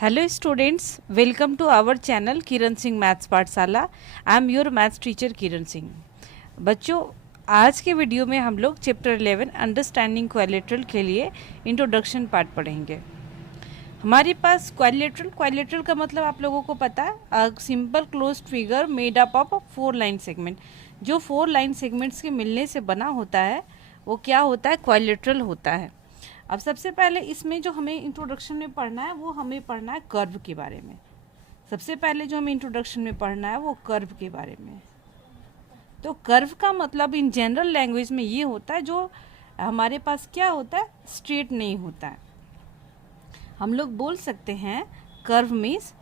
Hello students, welcome to our channel Kiran Singh maths Pathshala. I am your maths teacher Kiran Singh. बच्चों, आज के video में हम लोग चैप्टर 11 अंडरस्टैंडिंग क्वाड्रिलेटरल के लिए इंट्रोडक्शन पार्ट पढ़ेंगे। हमारे पास क्वाड्रिलेटरल का मतलब आप लोगों को पता है, a simple closed figure made up of 4 line segment. जो 4 लाइन सेगमेंट्स के मिलने से बना होता है वो क्या होता है? क्वाड्रिलेटरल होता है। अब सबसे पहले इसमें जो हमें इंट्रोडक्शन में पढ़ना है वो हमें पढ़ना है कर्व के बारे में। सबसे पहले जो हमें इंट्रोडक्शन में पढ़ना है वो कर्व के बारे में। तो कर्व का मतलब इन जनरल लैंग्वेज में ये होता है जो हमारे पास क्या होता है, स्ट्रेट नहीं होता है। हम लोग बोल सकते हैं curve means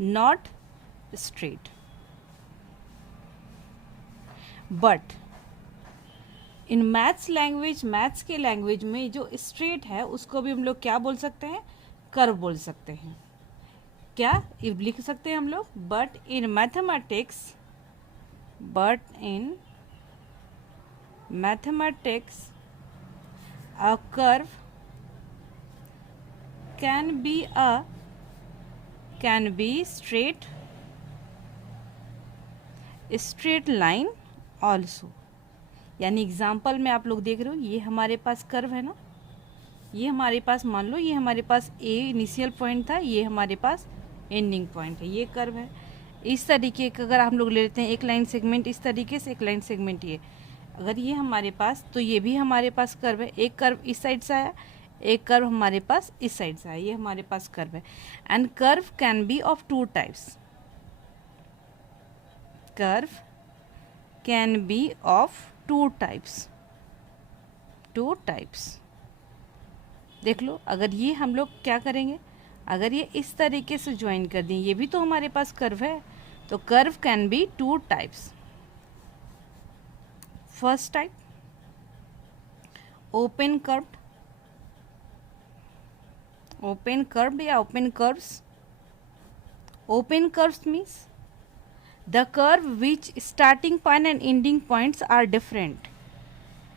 not straight, but in maths language, maths के लैंग्वेज में जो स्ट्रेट है उसको भी हम लोग क्या बोल सकते हैं? कर्व बोल सकते हैं। क्या लिख सकते हैं हम लोग? But in mathematics a curve can be straight line also. यानी एग्जाम्पल में आप लोग देख रहे हो, ये हमारे पास कर्व है ना, ये हमारे पास मान लो ये हमारे पास ए इनिशियल पॉइंट था, ये हमारे पास एंडिंग पॉइंट है, ये कर्व है। इस तरीके का अगर हम लोग ले लेते हैं एक लाइन सेगमेंट, इस तरीके से एक लाइन सेगमेंट ये, अगर ये हमारे पास, तो ये भी हमारे पास कर्व है। एक कर्व इस साइड से आया, एक कर्व हमारे पास इस साइड से आया, ये हमारे पास कर्व है। And curve can B of 2 types. Curve can B of 2 types. देख लो, अगर ये हम लोग क्या करेंगे, अगर ये इस तरीके से ज्वाइन कर दें, ये भी तो हमारे पास कर्व है, तो curve can be 2 types. First type open curved या open curves. Open curves means the curve which starting point and ending points are different.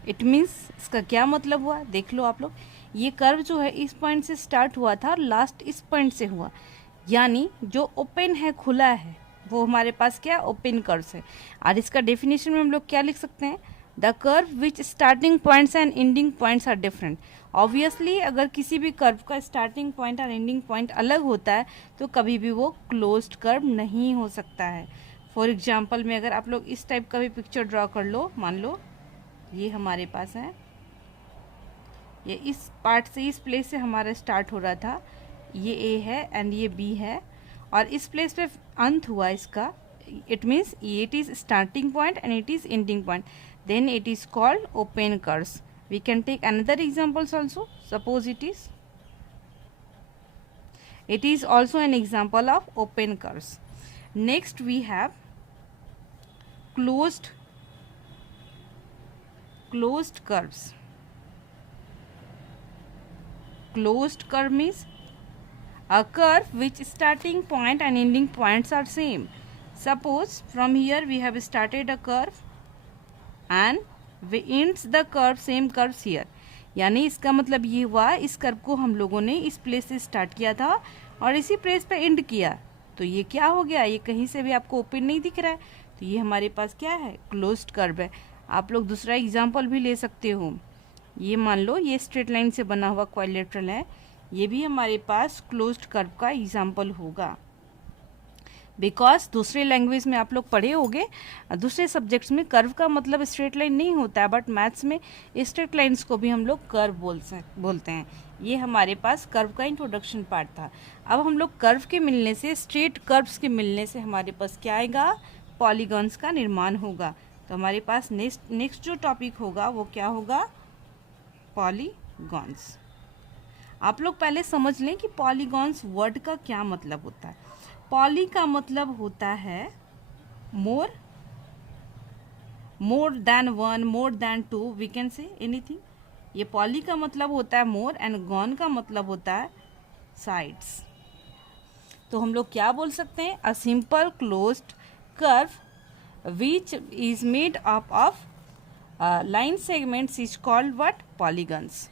It means, इसका क्या मतलब हुआ? देख लो आप लोग, ये कर्व जो है इस पॉइंट से स्टार्ट हुआ था और लास्ट इस पॉइंट से हुआ, यानी जो ओपन है, खुला है, वो हमारे पास क्या ओपन कर्व्स है। और इसका डेफिनेशन में हम लोग क्या लिख सकते हैं? The curve which starting points and ending points are different. Obviously अगर किसी भी कर्व का स्टार्टिंग पॉइंट और एंडिंग पॉइंट अलग होता है तो कभी भी वो क्लोज्ड कर्व नहीं हो सकता है। फॉर एग्जाम्पल में अगर आप लोग इस टाइप का भी पिक्चर ड्रॉ कर लो, मान लो ये हमारे पास है, ये इस पार्ट से, इस प्लेस से हमारा स्टार्ट हो रहा था, ये ए है एंड ये बी है, और इस प्लेस पे अंत हुआ इसका। It means it is starting point and it is ending point, then it is called open curves. We can take another examples also. Suppose it is also an example of open curves. Next we have closed curves. Closed curve means a curve which starting point and ending points are same. Suppose from here we have started a curve and we ends the curve, same curves here. यानी इसका मतलब ये हुआ, इस curve को हम लोगों ने इस प्लेस से स्टार्ट किया था और इसी प्लेस पे एंड किया, तो ये क्या हो गया? ये कहीं से भी आपको ओपन नहीं दिख रहा है, तो ये हमारे पास क्या है? क्लोज्ड कर्व है। आप लोग दूसरा एग्जांपल भी ले सकते हो। ये मान लो ये स्ट्रेट लाइन से बना हुआ क्वाड्रिलेटरल है, ये भी हमारे पास क्लोज्ड कर्व का एग्जाम्पल होगा। बिकॉज दूसरे लैंग्वेज में आप लोग पढ़े होंगे, दूसरे सब्जेक्ट्स में कर्व का मतलब स्ट्रेट लाइन नहीं होता है, बट मैथ्स में स्ट्रेट लाइन्स को भी हम लोग कर्व बोलते हैं। ये हमारे पास कर्व का इंट्रोडक्शन पार्ट था। अब हम लोग कर्व के मिलने से, स्ट्रेट कर्व्स के मिलने से हमारे पास क्या आएगा? पॉलीगॉन्स का निर्माण होगा। तो हमारे पास नेक्स्ट जो टॉपिक होगा वो क्या होगा? पॉलीगॉन्स। आप लोग पहले समझ लें कि पॉलीगॉन्स वर्ड का क्या मतलब होता है। पॉली का मतलब होता है more than one, more than two, we can say anything. ये पॉली का मतलब होता है मोर एंड गॉन का मतलब होता है साइड्स। तो हम लोग क्या बोल सकते हैं? A simple closed curve which is made up of line segments is called what? Polygons.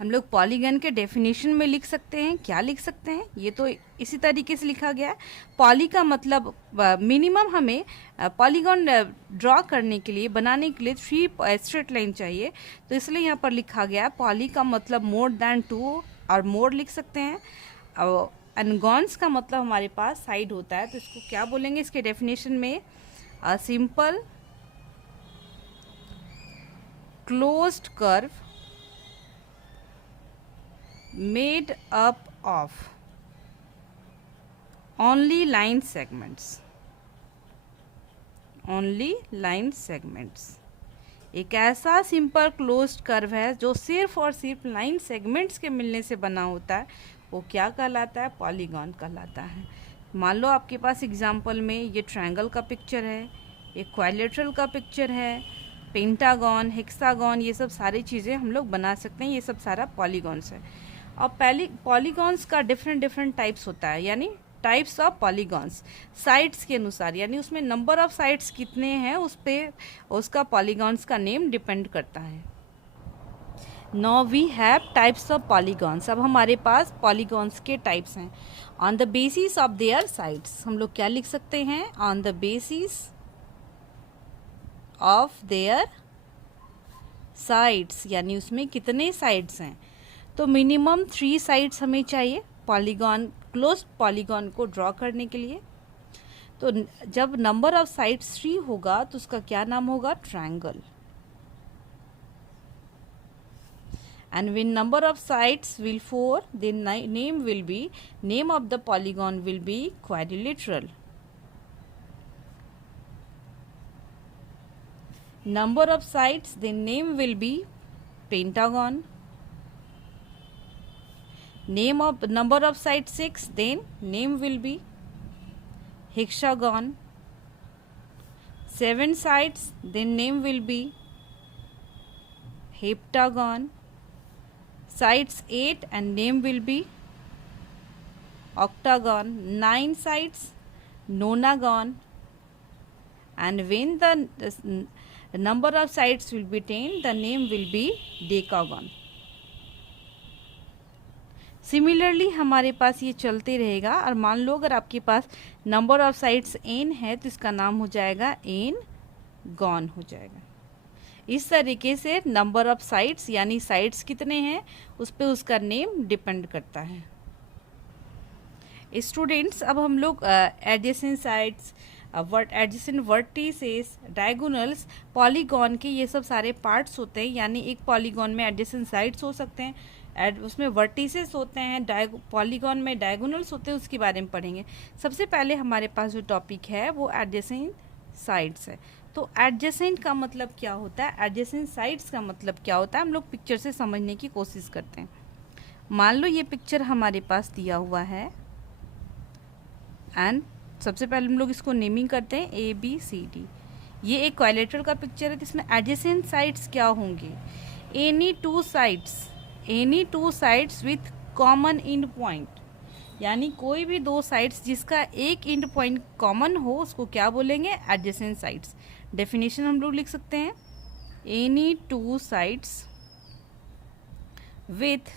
हम लोग पॉलीगन के डेफिनेशन में लिख सकते हैं, क्या लिख सकते हैं, ये तो इसी तरीके से लिखा गया है। पॉली का मतलब मिनिमम हमें पॉलीगन ड्रॉ करने के लिए, बनाने के लिए 3 स्ट्रेट लाइन चाहिए, तो इसलिए यहाँ पर लिखा गया है पॉली का मतलब मोर देन 2 और मोर लिख सकते हैं। एनगॉन्स का मतलब हमारे पास साइड होता है, तो इसको क्या बोलेंगे इसके डेफिनेशन में, a simple closed curve made up of only line segments, only line segments। एक ऐसा सिंपल क्लोज्ड कर्व है जो सिर्फ और सिर्फ लाइन सेगमेंट्स के मिलने से बना होता है, वो क्या कहलाता है, पॉलीगॉन कहलाता है। मान लो आपके पास एग्जांपल में ये ट्रायंगल का पिक्चर है, एक क्वाड्रिलेटरल का पिक्चर है, पेंटागन, हेक्सागन, ये सब सारी चीज़ें हम लोग बना सकते हैं, ये सब सारा पॉलीगॉन्स है। और पॉलीगॉन्स का डिफरेंट टाइप्स होता है, यानी टाइप्स ऑफ पॉलीगॉन्स साइड्स के अनुसार, यानी उसमें नंबर ऑफ साइड्स कितने हैं उस पे उसका पॉलीगॉन्स का नेम डिपेंड करता है। Now we have types of polygons. अब हमारे पास पॉलीगॉन्स के टाइप्स हैं। On the basis of their sides, हम लोग क्या लिख सकते हैं, on the basis of their sides, यानी उसमें कितने साइड्स हैं, तो मिनिमम 3 साइड्स हमें चाहिए पॉलीगॉन, क्लोज्ड पॉलीगॉन को ड्रॉ करने के लिए। तो जब नंबर ऑफ साइड्स 3 होगा तो उसका क्या नाम होगा, triangle. And when number of sides will 4, then name will be, name of the polygon will be quadrilateral. Number of sides, then name will be pentagon. Number of sides 6, then name will be hexagon. 7 sides, then name will be heptagon. Sides 8 and name will be octagon. 9 sides, nonagon. And when the number of sides will be 10, the name will be decagon. Similarly हमारे पास ये चलते रहेगा, और मान लो अगर आपके पास number of sides n है तो इसका नाम हो जाएगा n गॉन हो जाएगा। इस तरीके से नंबर ऑफ साइड्स यानी साइड्स कितने हैं उस पर उसका नेम डिपेंड करता है। स्टूडेंट्स, अब हम लोग adjacent sides, adjacent vertices, diagonals, polygon के ये सब सारे पार्ट्स होते हैं, यानी एक पॉलीगॉन में एडजेसेंट साइड्स हो सकते हैं, उसमें वर्टिसेस होते हैं, पॉलीगॉन में डायगोनल्स होते हैं, उसके बारे में पढ़ेंगे। सबसे पहले हमारे पास जो टॉपिक है वो एडजेसेंट साइड्स है। तो एडजेसेंट का मतलब क्या होता है, एडजेसेंट साइड्स का मतलब क्या होता है, हम लोग पिक्चर से समझने की कोशिश करते हैं। मान लो ये पिक्चर हमारे पास दिया हुआ है, एंड सबसे पहले हम लोग इसको नेमिंग करते हैं ABCD। ये एक क्वाड्रिलेटरल का पिक्चर है, जिसमें एडजेसेंट साइड्स क्या होंगे, any two sides with common and point, यानी कोई भी 2 साइड्स जिसका एक एंड पॉइंट कॉमन हो उसको क्या बोलेंगे, एडजेसेंट साइड्स। डेफिनेशन हम लोग लिख सकते हैं, any 2 sides with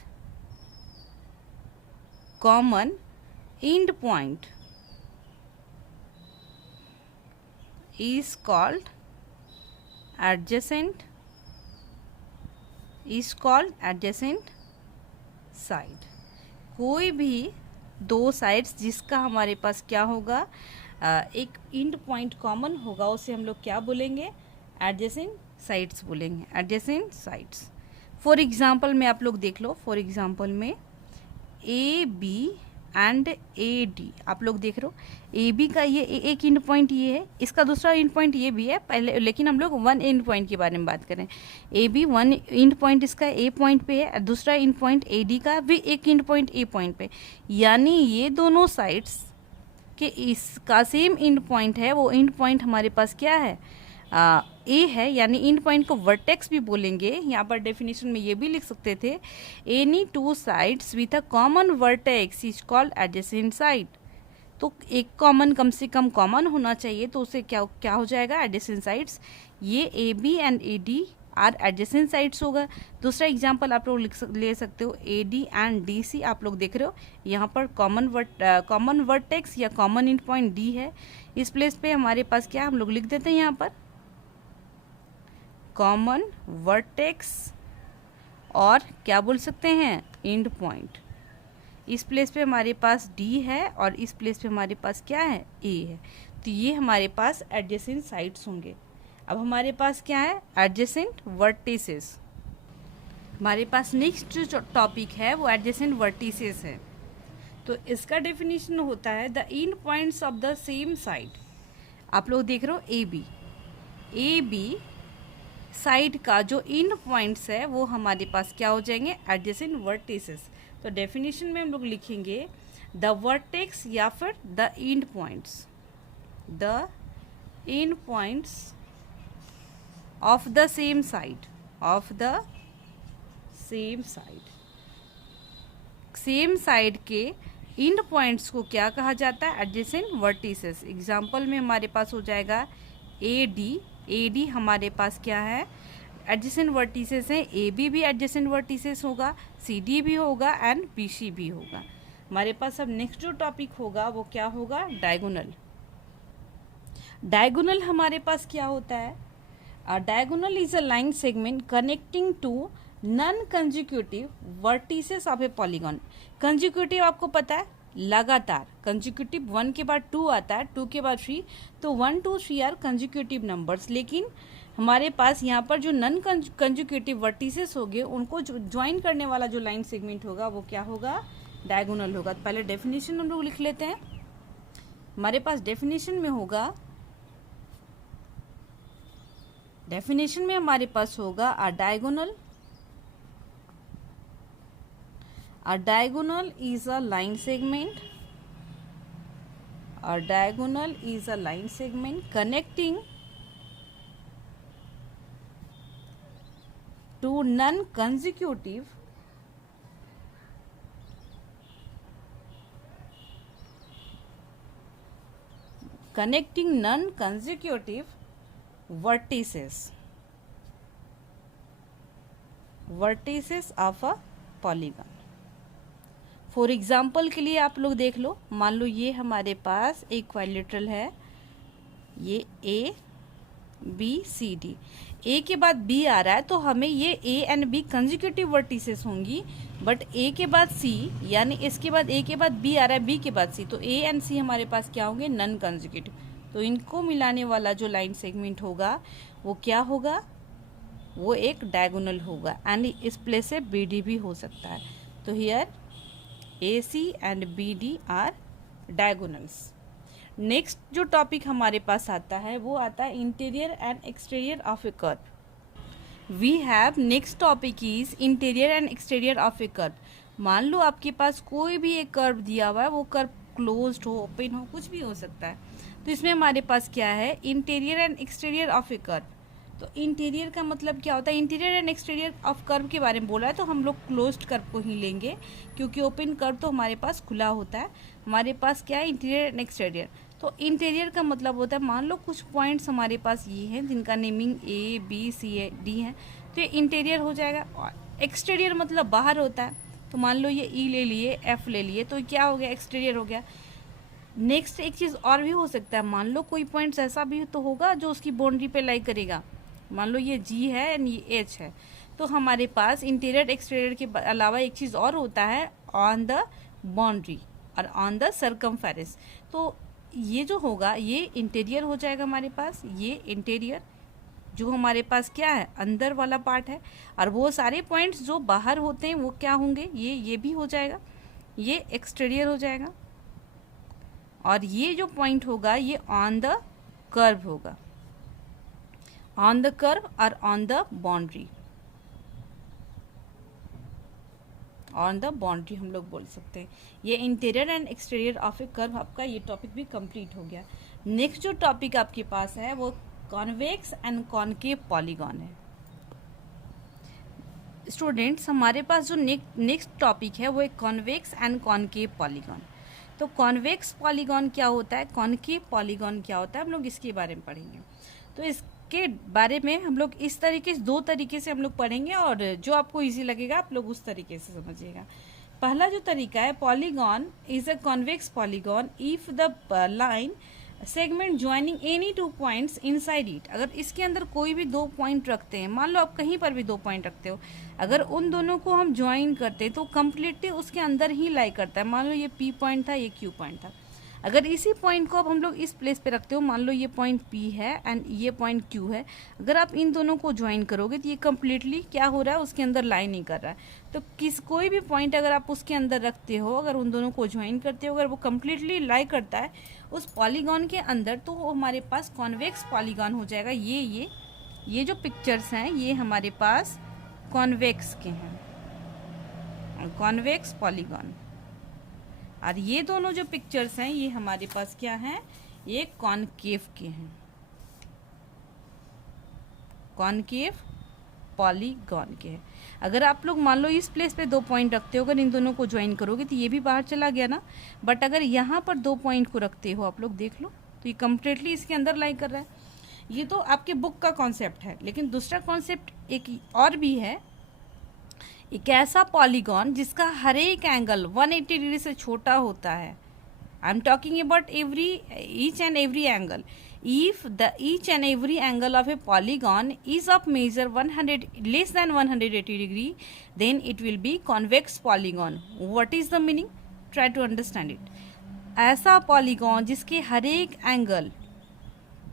common and point is called adjacent side। कोई भी 2 साइड्स जिसका हमारे पास क्या होगा, एक एंड पॉइंट कॉमन होगा, उसे हम लोग क्या बोलेंगे, एडजेसेंट साइड्स बोलेंगे, एडजेसेंट साइड्स। फॉर एग्जांपल में आप लोग देख लो, फॉर एग्जांपल में AB एंड AD आप लोग देख रहे हो, AB का ये एक एंड पॉइंट ये है, इसका दूसरा एंड पॉइंट ये भी है पहले, लेकिन हम लोग 1 एंड पॉइंट के बारे में बात करें। AB 1 एंड पॉइंट इसका A पॉइंट पे है, दूसरा एंड पॉइंट AD का भी एक एंड पॉइंट A पॉइंट पे, यानी ये दोनों साइड्स के इसका सेम एंड पॉइंट है, वो एंड पॉइंट हमारे पास क्या है, ए है, यानी एंड पॉइंट को वर्टेक्स भी बोलेंगे। यहाँ पर डेफिनेशन में ये भी लिख सकते थे, any 2 sides with a common vertex is called adjacent side. तो एक कॉमन, कम से कम कॉमन होना चाहिए, तो उसे क्या हो जाएगा, एडजेसेंट साइड्स। ये AB and AD are adjacent sides होगा। दूसरा एग्जांपल आप लोग ले सकते हो, A D and D C आप लोग देख रहे हो, यहाँ पर कॉमन वर्टेक्स या कॉमन इंड पॉइंट डी है। इस प्लेस पे हमारे पास क्या, हम लोग लिख देते हैं यहाँ पर कॉमन वर्टेक्स और क्या बोल सकते हैं, इंड पॉइंट। इस प्लेस पे हमारे पास डी है और इस प्लेस पे हमारे पास क्या है, ए है। तो ये हमारे पास एडजेसेंट साइड्स होंगे। अब हमारे पास क्या है, एडजेसेंट वर्टिसेस। हमारे पास नेक्स्ट जो टॉपिक है वो एडजेसेंट वर्टिसेस है। तो इसका डेफिनेशन होता है the end points of the same side. आप लोग देख रहे हो ए बी साइड का जो एंड पॉइंट्स है वो हमारे पास क्या हो जाएंगे, एडजेसेंट वर्टिसेस। तो डेफिनेशन में हम लोग लिखेंगे द वर्टेक्स या फिर the end points, the end points of the same side, of the same side. Same side के एंड पॉइंट्स को क्या कहा जाता है, एडजेसेंट वर्टिसेस। एग्जाम्पल में हमारे पास हो जाएगा ए डी हमारे पास क्या है, एडजेसेंट वर्टिसेस है। ए बी भी एडजेसेंट वर्टिसेस होगा, सी डी भी होगा एंड बी सी भी होगा। हमारे पास अब नेक्स्ट जो टॉपिक होगा वो क्या होगा, डायगोनल। डायगोनल हमारे पास क्या होता है, diagonal is a line segment connecting two non consecutive vertices of a polygon. Consecutive आपको पता है लगातार, कंजिक्यूटिव 1 के बाद 2 आता है, 2 के बाद 3, तो 1 2 3 आर कंजिक्यूटिव नंबर्स। लेकिन हमारे पास यहाँ पर जो नॉन कंजिक्यूटिव वर्टिसेस होंगे उनको जो ज्वाइन करने वाला जो लाइन सेगमेंट होगा वो क्या होगा, डायगोनल होगा। तो पहले डेफिनेशन हम लोग लिख लेते हैं। हमारे पास डेफिनेशन में होगा, डेफिनेशन में हमारे पास होगा अ diagonal is a line segment. A diagonal is a line segment connecting to non-consecutive vertices of a polygon। For example के लिए आप लोग देख लो, मान लो ये हमारे पास एक क्वाड्रिलेटरल है, ये ए बी सी डी, ए के बाद बी आ रहा है तो हमें ये A and B consecutive vertices होंगी, बट ए के बाद सी यानी इसके बाद ए के बाद बी आ रहा है, बी के बाद सी, तो ए एंड सी हमारे पास क्या होंगे, नॉन कंजिक्यूटिव। तो इनको मिलाने वाला जो लाइन सेगमेंट होगा वो क्या होगा, वो एक डायगोनल होगा एंड इस प्लेस से बी डी भी हो सकता है। तो here AC and BD are diagonals। Next जो टॉपिक हमारे पास आता है वो आता है interior and exterior of a curve. We have next topic is interior and exterior of a curve. मान लो आपके पास कोई भी एक कर्व दिया हुआ है, वो कर्व क्लोज्ड हो, ओपन हो, कुछ भी हो सकता है। तो इसमें हमारे पास क्या है, interior and exterior of a curve. तो इंटीरियर का मतलब क्या होता है, interior and exterior of curve के बारे में बोला है तो हम लोग क्लोज्ड कर्व को ही लेंगे, क्योंकि ओपन कर्व तो हमारे पास खुला होता है। हमारे पास क्या है, इंटीरियर एंड एक्सटीरियर। तो इंटीरियर का मतलब होता है, मान लो कुछ पॉइंट्स हमारे पास ये हैं जिनका naming A B C D है, तो ये इंटीरियर हो जाएगा। और एक्सटीरियर मतलब बाहर होता है, तो मान लो ये ई ले लिए, एफ ले लिए, तो क्या हो गया, एक्सटीरियर हो गया। नेक्स्ट एक चीज़ और भी हो सकता है, मान लो कोई पॉइंट्स ऐसा भी तो होगा जो उसकी बाउंड्री पे लाई करेगा। मान लो ये जी है एंड ये एच है, तो हमारे पास इंटीरियर एक्सटीरियर के अलावा एक चीज़ और होता है, ऑन द बाउंड्री और ऑन द सर्कमफेरेंस। तो ये जो होगा ये इंटीरियर हो जाएगा हमारे पास, ये इंटीरियर जो हमारे पास क्या है, अंदर वाला पार्ट है। और वो सारे पॉइंट्स जो बाहर होते हैं वो क्या होंगे, ये भी हो जाएगा, ये एक्सटीरियर हो जाएगा। और ये जो पॉइंट होगा ये ऑन द कर्व होगा, ऑन द कर्व और on the boundary, on the boundary हम लोग बोल सकते हैं। ये interior and exterior of a curve, आपका ये टॉपिक भी कंप्लीट हो गया। नेक्स्ट जो टॉपिक आपके पास है वो कॉन्वेक्स एंड कॉनकेव पॉलीगॉन है। स्टूडेंट्स हमारे पास जो नेक्स्ट टॉपिक है वो एक कॉन्वेक्स एंड कॉनकेव पॉलीगॉन। तो कॉन्वेक्स पॉलीगॉन क्या होता है, कॉनकेव पॉलीगॉन क्या होता है, हम लोग इसके बारे में पढ़ेंगे। तो इस के बारे में हम लोग इस तरीके से 2 तरीके से हम लोग पढ़ेंगे और जो आपको इजी लगेगा आप लोग उस तरीके से समझिएगा। पहला जो तरीका है, polygon is a convex polygon if the line segment joining any 2 points inside it. अगर इसके अंदर कोई भी 2 पॉइंट रखते हैं, मान लो आप कहीं पर भी 2 पॉइंट रखते हो, अगर उन दोनों को हम ज्वाइन करते हैं तो कम्प्लीटली उसके अंदर ही लाई करता है। मान लो ये पी पॉइंट था, ये क्यू पॉइंट था, अगर इसी पॉइंट को अब हम लोग इस प्लेस पे रखते हो, मान लो ये पॉइंट पी है एंड ये पॉइंट क्यू है, अगर आप इन दोनों को ज्वाइन करोगे तो ये कम्प्लीटली क्या हो रहा है, उसके अंदर लाई नहीं कर रहा है। तो कोई भी पॉइंट अगर आप उसके अंदर रखते हो, अगर उन दोनों को ज्वाइन करते हो, अगर वो कम्प्लीटली लाई करता है उस पॉलीगॉन के अंदर, तो वो हमारे पास कॉन्वेक्स पॉलीगॉन हो जाएगा। ये जो पिक्चर्स हैं ये हमारे पास कॉन्वेक्स के हैं, कॉन्वेक्स पॉलीगॉन। और ये दोनों जो पिक्चर्स हैं ये हमारे पास क्या हैं, ये कॉनकेव के हैं, कॉनकेव पॉलीगॉन के हैं। अगर आप लोग मान लो इस प्लेस पे 2 पॉइंट रखते हो, अगर इन दोनों को ज्वाइन करोगे तो ये भी बाहर चला गया ना, बट अगर यहाँ पर 2 पॉइंट को रखते हो आप लोग देख लो तो ये कम्प्लीटली इसके अंदर लाई कर रहा है। ये तो आपके बुक का कॉन्सेप्ट है, लेकिन दूसरा कॉन्सेप्ट एक और भी है, एक ऐसा पॉलीगॉन जिसका हर एक एंगल 180 डिग्री से छोटा होता है। I am talking about each and every angle. If the each and every angle of a polygon is of measure 100 less than 180 degree, then it will be convex polygon. What is the meaning? Try to understand it. ऐसा polygon जिसके हर एक angle,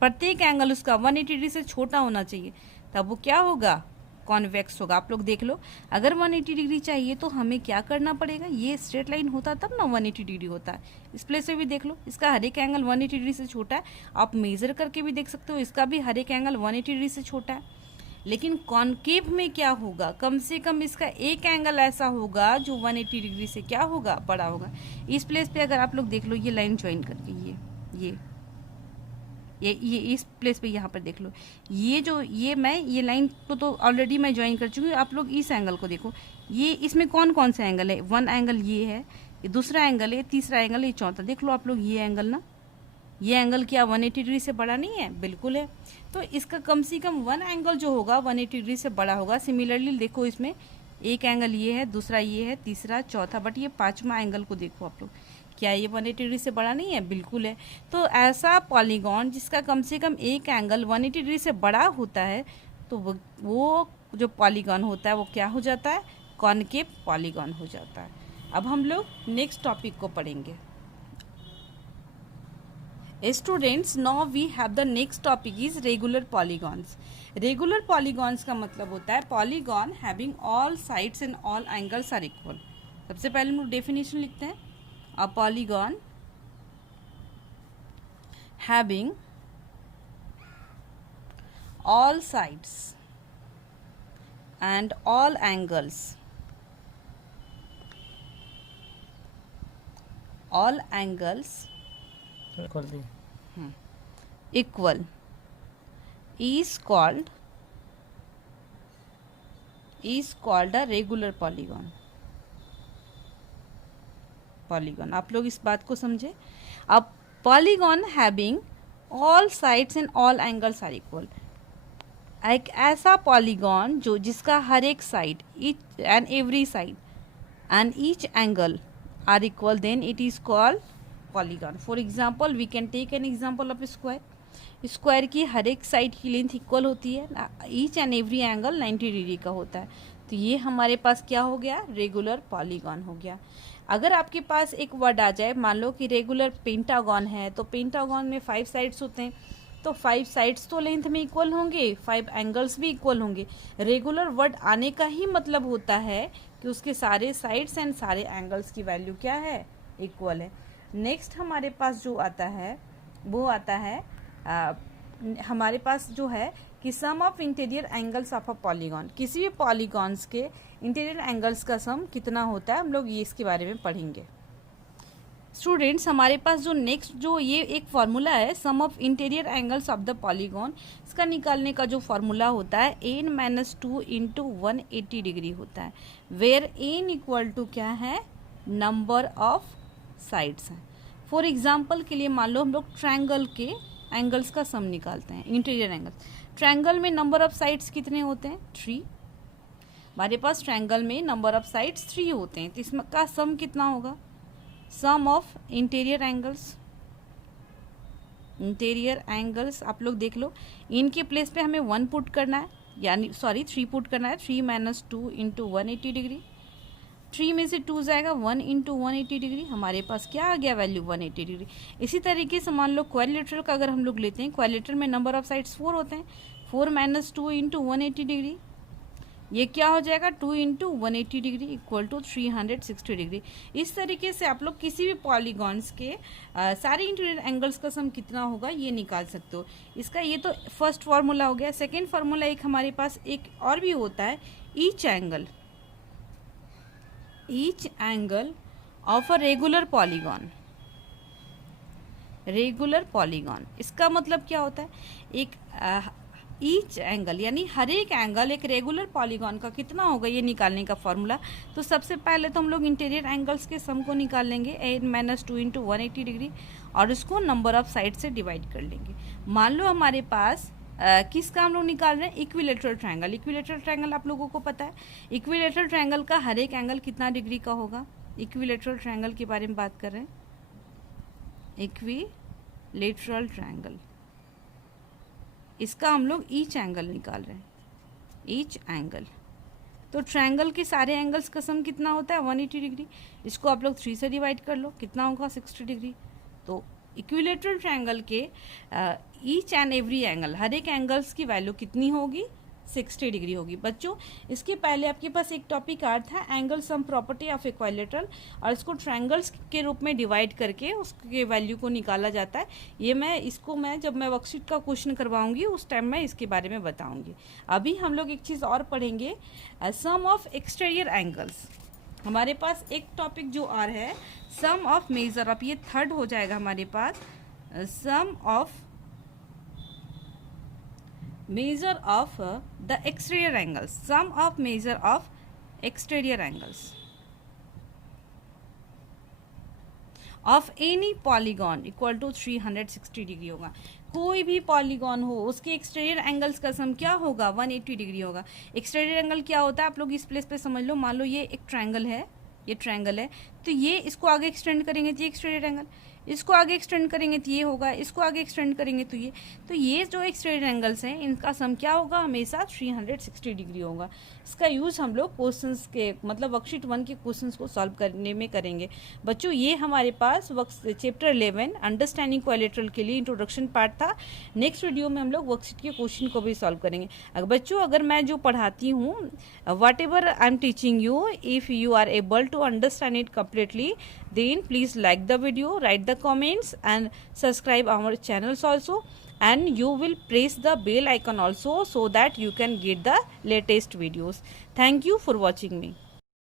प्रत्येक angle उसका 180 degree से छोटा होना चाहिए, तब वो क्या होगा, कॉन्वेक्स होगा। आप लोग देख लो, अगर 180 डिग्री चाहिए तो हमें क्या करना पड़ेगा, ये स्ट्रेट लाइन होता तब ना 180 डिग्री होता है। इस प्लेस पे भी देख लो, इसका हर एक एंगल 180 डिग्री से छोटा है। आप मेजर करके भी देख सकते हो, इसका भी हर एक एंगल 180 डिग्री से छोटा है। लेकिन कॉनकेव में क्या होगा, कम से कम इसका एक एंगल ऐसा होगा जो 180 डिग्री से क्या होगा, बड़ा होगा। इस प्लेस पे अगर आप लोग देख लो, ये लाइन ज्वाइन करके ये इस प्लेस पे यहाँ पर देख लो, ये लाइन को तो ऑलरेडी मैं ज्वाइन कर चुकी हूँ। आप लोग इस एंगल को देखो, ये इसमें कौन कौन से एंगल है, 1 एंगल ये है, ये दूसरा एंगल है, तीसरा एंगल, ये चौथा। देख लो आप लोग ये एंगल ना, ये एंगल क्या 180 डिग्री से बड़ा नहीं है, बिल्कुल है। तो इसका कम से कम 1 एंगल जो होगा 180 डिग्री से बड़ा होगा। सिमिलरली देखो, इसमें एक एंगल ये है, दूसरा ये है, तीसरा, चौथा, बट ये 5वां एंगल को देखो आप लोग, क्या ये 180 डिग्री से बड़ा नहीं है, बिल्कुल है। तो ऐसा पॉलीगॉन जिसका कम से कम एक एंगल 180 डिग्री से बड़ा होता है, तो वो जो पॉलीगॉन होता है वो क्या हो जाता है, कॉनकेव पॉलीगॉन हो जाता है। अब हम लोग नेक्स्ट टॉपिक को पढ़ेंगे। Students, now we have the next topic is regular polygons. Regular polygons का मतलब होता है polygon having all sides and all angles are equal. सबसे पहले हम लोग डेफिनेशन लिखते हैं, a polygon having all sides and all angles equal is called a regular polygon। Polygon, आप लोग इस बात को समझे। अब polygon having all sides and all angles are equal, एक ऐसा पॉलीगॉन जो जिसका हर एक side, each and every side and each angle are equal, then it is called polygon. For example we can take an example of square. Square की हर एक side की लेंथ इक्वल होती है, each and every angle 90 degree का होता है, तो ये हमारे पास क्या हो गया, रेगुलर पॉलीगॉन हो गया। अगर आपके पास एक वर्ड आ जाए, मान लो कि रेगुलर पेंटागॉन है, तो पेंटागॉन में 5 साइड्स होते हैं, तो 5 साइड्स तो लेंथ में इक्वल होंगे, 5 एंगल्स भी इक्वल होंगे। रेगुलर वर्ड आने का ही मतलब होता है कि उसके सारे साइड्स एंड सारे एंगल्स की वैल्यू क्या है, इक्वल है। नेक्स्ट हमारे पास जो आता है वो आता है हमारे पास जो है कि sum of interior angles of a polygon. किसी भी पॉलीगॉन्स के इंटीरियर एंगल्स का सम कितना होता है, हम लोग ये इसके बारे में पढ़ेंगे। स्टूडेंट्स, हमारे पास जो नेक्स्ट जो ये एक फार्मूला है, sum of interior angles of the polygon, इसका निकालने का जो फार्मूला होता है n-2 इंटू 180 डिग्री होता है, वेयर n इक्वल टू क्या है, नंबर ऑफ साइड्स है। फॉर एग्जाम्पल के लिए मान लो हम लोग ट्रायंगल के एंगल्स का सम निकालते हैं, इंटीरियर एंगल्स। ट्रायंगल में नंबर ऑफ साइड्स कितने होते हैं? 3। हमारे पास ट्रायंगल में नंबर ऑफ साइड्स 3 होते हैं, तो इसका सम कितना होगा? Sum of interior angles. Interior angles आप लोग देख लो, इनके प्लेस पे हमें 1 पुट करना है, यानी 3 पुट करना है। 3 - 2 × 180 डिग्री। 3 में से 2 जाएगा, 1 × 180 डिग्री। हमारे पास क्या आ गया वैल्यू? 180 डिग्री। इसी तरीके से मान लो क्वाड्रिलेटरल का अगर हम लोग लेते हैं, क्वाड्रिलेटरल में नंबर ऑफ साइड्स 4 होते हैं। 4 - 2 × 180 डिग्री, ये क्या हो जाएगा? 2 × 180 डिग्री इक्वल टू 360 डिग्री। इस तरीके से आप लोग किसी भी पॉलीगॉन्स के सारे इंटीरियर एंगल्स का सम कितना होगा ये निकाल सकते हो। इसका ये तो फर्स्ट फार्मूला हो गया। सेकेंड फार्मूला एक हमारे पास एक और भी होता है, each angle of a regular polygon. Regular polygon इसका मतलब क्या होता है? एक ईच एंगल यानी हर एक एंगल एक रेगुलर पॉलीगॉन का कितना होगा ये निकालने का फॉर्मूला। तो सबसे पहले तो हम लोग इंटीरियर एंगल्स के सम को निकाल लेंगे, 8 - 2 × 180 डिग्री, और इसको नंबर ऑफ साइड से डिवाइड कर लेंगे। मान लो हमारे पास किसका हम लोग निकाल रहे हैं? Equilateral triangle. इक्विलेटरल ट्रायंगल आप लोगों को पता है, इक्विलेटरल ट्रायंगल का हर एक एंगल कितना डिग्री का होगा? इक्विलेटरल ट्रायंगल के बारे में बात कर रहे हैं। इक्विलेटरल ट्रायंगल, इसका हम लोग ईच एंगल निकाल रहे हैं, ईच एंगल। तो ट्रायंगल के सारे एंगल्स का सम कितना होता है? 180 डिग्री। इसको आप लोग 3 से डिवाइड कर लो, कितना होगा? 60 डिग्री। तो इक्विलेटरल ट्रायंगल के ईच एंड एवरी एंगल, हर एक एंगल्स की वैल्यू कितनी होगी? 60 डिग्री होगी। बच्चों इसके पहले आपके पास एक टॉपिक आया था, angle sum property of equilateral, और इसको ट्रायंगल्स के रूप में डिवाइड करके उसके वैल्यू को निकाला जाता है। ये मैं जब मैं वर्कशीट का क्वेश्चन करवाऊंगी उस टाइम मैं इसके बारे में बताऊंगी। अभी हम लोग एक चीज़ और पढ़ेंगे, सम ऑफ एक्सटीरियर एंगल्स। हमारे पास एक टॉपिक जो और है, सम ऑफ मेजर ऑफ, ये थर्ड हो जाएगा हमारे पास। सम of measure of the exterior angles, sum of measure of exterior angles of any polygon equal to 360 degree होगा। कोई भी पॉलीगॉन हो उसके एक्सटीरियर एंगल्स का सम क्या होगा? 180 डिग्री होगा। एक्सटीरियर एंगल क्या होता है आप लोग इस प्लेस पे समझ लो। मान लो ये एक ट्रायंगल है, ये ट्रायंगल है, तो ये इसको आगे एक्सटेंड करेंगे तो ये एक्सटीरियर एंगल, इसको आगे एक्सटेंड करेंगे तो ये होगा, इसको आगे एक्सटेंड करेंगे तो ये जो एक्सटीरियर एंगल्स हैं इनका सम क्या होगा? हमेशा 360 डिग्री होगा। इसका यूज़ हम लोग क्वेश्चंस के मतलब वर्कशीट 1 के क्वेश्चंस को सॉल्व करने में करेंगे। बच्चों ये हमारे पास चैप्टर 11 अंडरस्टैंडिंग क्वाड्रिलेटरल के लिए इंट्रोडक्शन पार्ट था। नेक्स्ट वीडियो में हम लोग वर्कशीट के क्वेश्चन को भी सॉल्व करेंगे। अगर मैं जो पढ़ाती हूँ, whatever I am teaching you, if you are able to understand it completely, then please like the video, write the comments and subscribe our channels also, and you will press the bell icon also so that you can get the latest videos. Thank you for watching me.